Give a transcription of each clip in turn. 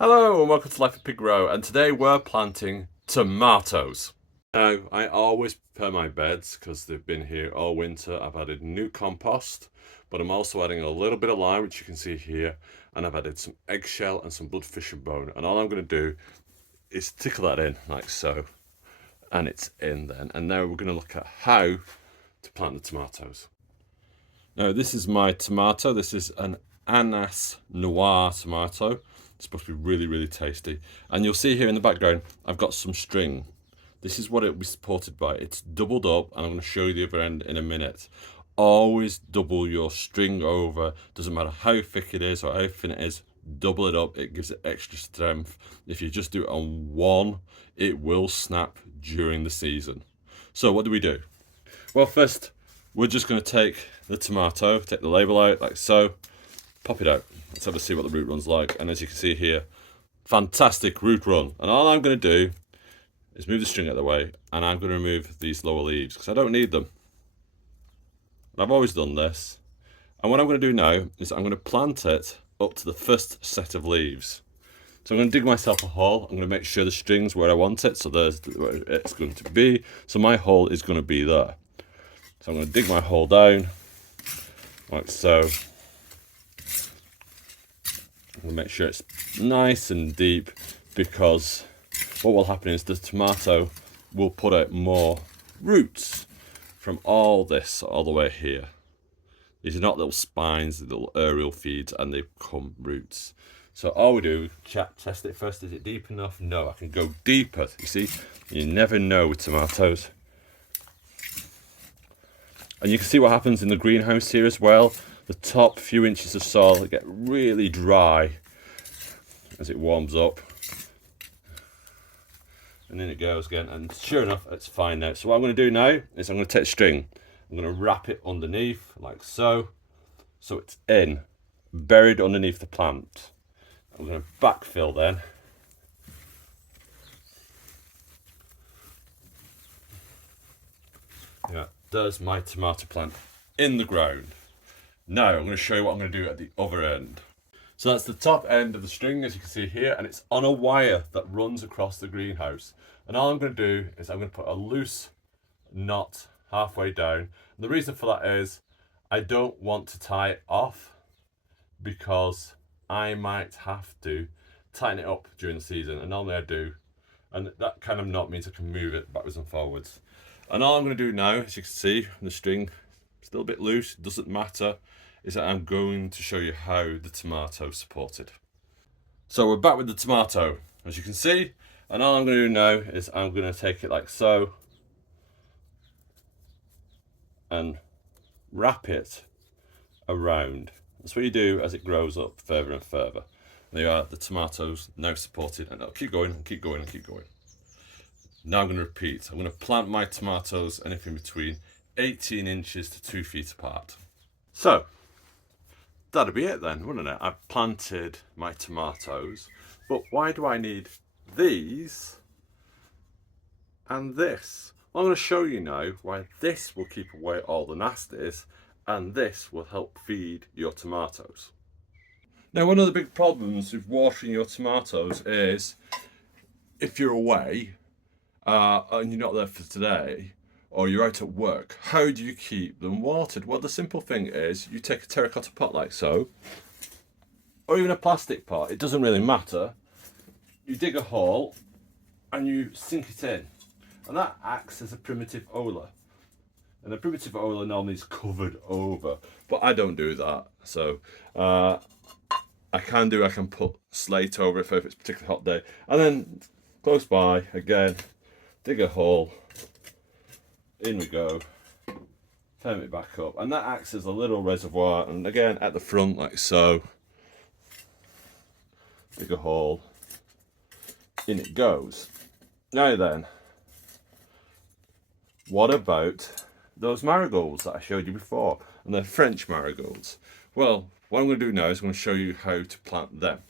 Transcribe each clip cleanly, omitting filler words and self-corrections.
Hello and welcome to Life at Pig Row, and today we're planting tomatoes. Now, I always prepare my beds because they've been here all winter. I've added new compost, but I'm also adding a little bit of lime, which you can see here, and I've added some eggshell and some bloodfish and bone. And all I'm going to do is tickle that in like so, and it's in then. And now we're going to look at how to plant the tomatoes. Now, this is my tomato. This is an Annas Noir tomato. It's supposed to be really, really tasty. And you'll see here in the background, I've got some string. This is what it will be supported by. It's doubled up, and I'm going to show you the other end in a minute. Always double your string over. Doesn't matter how thick it is or how thin it is, double it up. It gives it extra strength. If you just do it on one, it will snap during the season. So what do? Well, first, we're just going to take the tomato, take the label out like so, pop it out. Let's have a see what the root run's like. And as you can see here, fantastic root run. And all I'm going to do is move the string out of the way, and I'm going to remove these lower leaves because I don't need them. And I've always done this. And what I'm going to do now is I'm going to plant it up to the first set of leaves. So I'm going to dig myself a hole. I'm going to make sure the string's where I want it, so there's where it's going to be. So my hole is going to be there. So I'm going to dig my hole down like so. We'll make sure it's nice and deep, because what will happen is the tomato will put out more roots from all this all the way here. These are not little spines, little aerial feeds, and they become roots. So all we do, test it first. Is it deep enough? No, I can go deeper. You see, you never know with tomatoes. And you can see what happens in the greenhouse here as well. The top few inches of soil get really dry as it warms up. And then it goes again, and sure enough, it's fine now. So what I'm going to do now is I'm going to take a string. I'm going to wrap it underneath like so. So it's in, buried underneath the plant. I'm going to backfill then. Yeah, there's my tomato plant in the ground. Now I'm going to show you what I'm going to do at the other end. So that's the top end of the string, as you can see here, and it's on a wire that runs across the greenhouse. And all I'm going to do is I'm going to put a loose knot halfway down. And the reason for that is I don't want to tie it off, because I might have to tighten it up during the season, and normally I do. And that kind of knot means I can move it backwards and forwards. And all I'm going to do now, as you can see, the string still a bit loose, doesn't matter, is that I'm going to show you how the tomato is supported. So we're back with the tomato, as you can see, and all I'm going to do now is I'm going to take it like so and wrap it around. That's what you do as it grows up further and further. There you are, the tomatoes now supported, and I'll keep going and keep going and keep going. Now I'm going to repeat. I'm going to plant my tomatoes anything between 18 inches to 2 feet apart. So that'll be it then, wouldn't it? I've planted my tomatoes, but why do I need these and this? Well, I'm going to show you now why this will keep away all the nasties, and this will help feed your tomatoes. Now, one of the big problems with watering your tomatoes is if you're away and you're not there for today, or you're out at work, how do you keep them watered? Well, the simple thing is you take a terracotta pot like so, or even a plastic pot, it doesn't really matter. You dig a hole and you sink it in, and that acts as a primitive ola. And the primitive ola normally is covered over, but I don't do that. So I can put slate over it if it's a particularly hot day, and then close by again, dig a hole, in we go, firm it back up, and that acts as a little reservoir. And again at the front like so, dig a hole, in it goes. Now then, what about those marigolds that I showed you before, and they're French marigolds? Well, what I'm going to do now is I'm going to show you how to plant them.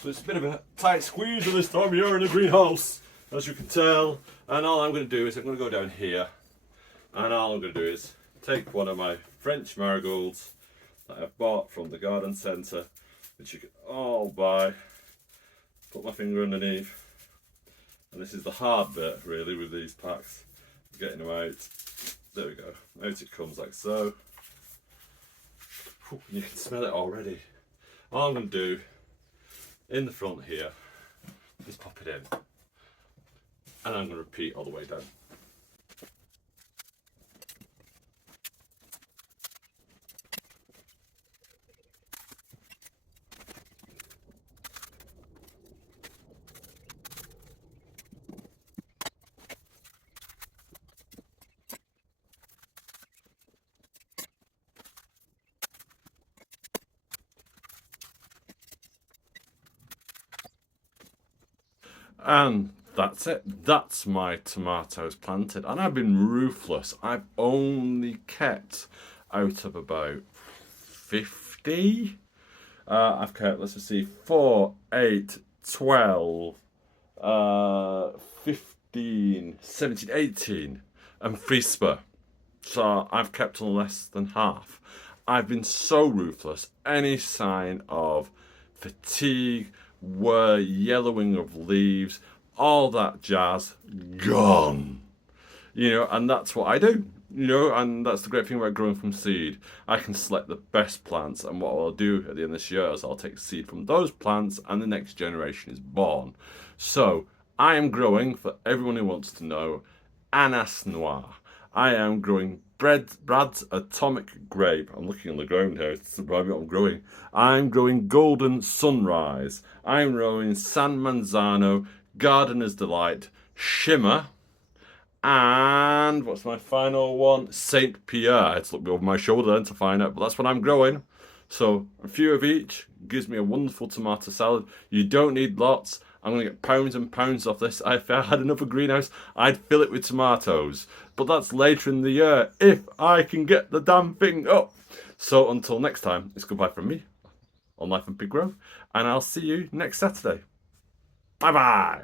So it's a bit of a tight squeeze at this time of year in the greenhouse, as you can tell, and all I'm going to do is I'm going to go down here, and all I'm going to do is take one of my French marigolds that I bought from the garden centre, which you can all buy put my finger underneath, and this is the hard bit really with these packs, getting them out. There we go, out it comes like so. You can smell it already. All I'm going to do in the front here is pop it in, and I'm going to repeat all the way down. And that's it. That's my tomatoes planted. And I've been ruthless. I've only kept out of about 50. I've kept, let's just see, 4, 8, 12, 15, 17, 18, and 3 spur. So I've kept on less than half. I've been so ruthless. Any sign of fatigue, yellowing of leaves, all that jazz, gone. You know, and that's what I do. You know, and that's the great thing about growing from seed. I can select the best plants, and what I'll do at the end of this year is I'll take seed from those plants, and the next generation is born. So I am growing, for everyone who wants to know, Annas Noir. I am growing Brad's Atomic Grape. I'm looking on the ground here to surprise me what I'm growing. I'm growing Golden Sunrise. I'm growing San Manzano, Gardener's Delight, Shimmer, and what's my final one? Saint Pierre. I had to look over my shoulder then to find out, but that's what I'm growing. So a few of each gives me a wonderful tomato salad. You don't need lots. I'm going to get pounds and pounds off this. If I had another greenhouse, I'd fill it with tomatoes. But that's later in the year, if I can get the damn thing up. So until next time, it's goodbye from me on Life in Pig Grove, and I'll see you next Saturday. Bye-bye.